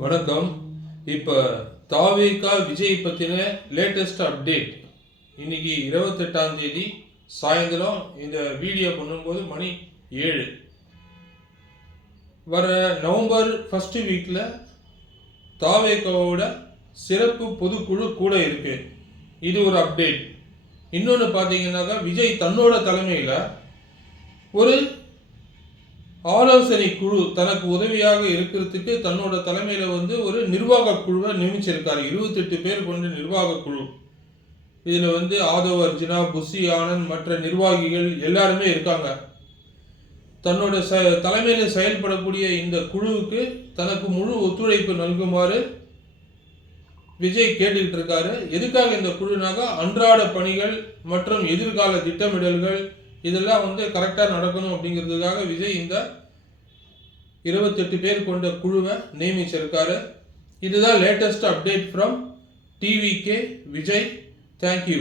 வணக்கம். இப்போ தாவேகா விஜய் பற்றின லேட்டஸ்ட் அப்டேட். இன்னைக்கு 28ஆம் தேதி சாயந்தரம் இந்த வீடியோ பண்ணும்போது மணி 7. வர நவம்பர் ஃபர்ஸ்ட் வீக்கில் தாவேகாவோட சிறப்பு பொதுக்குழு கூட இருக்கு. இது ஒரு அப்டேட். இன்னொன்று பார்த்தீங்கன்னாக்கா விஜய் தன்னோட தலைமையில் ஒரு ஆலோசனை குழு தனக்கு உதவியாக இருக்கிறதுக்கு தன்னோட தலைமையில் ஒரு நிர்வாக குழுவை நியமிச்சிருக்காரு. 28 பேர் கொண்ட நிர்வாக குழு. இதில் ஆதவ் அர்ஜுனா, புஷி ஆனந்த், மற்ற நிர்வாகிகள் எல்லாருமே இருக்காங்க. தன்னோட தலைமையில் செயல்படக்கூடிய இந்த குழுவுக்கு தனக்கு முழு ஒத்துழைப்பு நல்குமாறு விஜய் கேட்டுக்கிட்டு இருக்காரு. எதுக்காக இந்த குழுனாக அன்றாட பணிகள் மற்றும் எதிர்கால திட்டமிடல்கள் இதெல்லாம் கரெக்டாக நடக்கணும் அப்படிங்கிறதுக்காக விஜய் இந்த 28 பேர் கொண்ட குழுவை நியமிச்சிருக்காரு. இதுதான் latest update from TVK Vijay. Thank you.